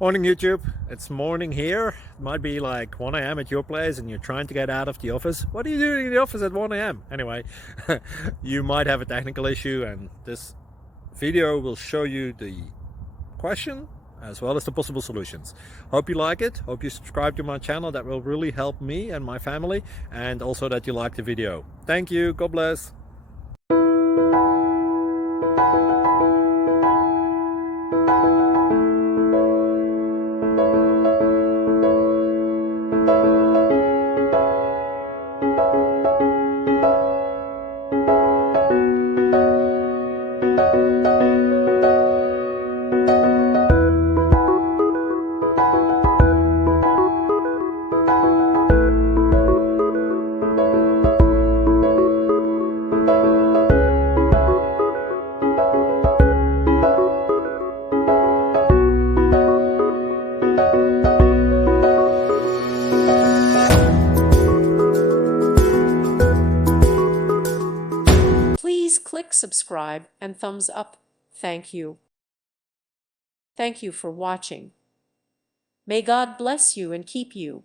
Morning YouTube, it's morning here. It might be like 1 a.m. at your place and you're trying to get out of the office. What are you doing in the office at 1 a.m.? Anyway, you might have a technical issue and this video will show you the question as well as the possible solutions. Hope you like it, hope you subscribe to my channel. That will really help me and my family, and also that you like the video. Thank you, God bless. Please click subscribe and thumbs up. Thank you. Thank you for watching. May God bless you and keep you.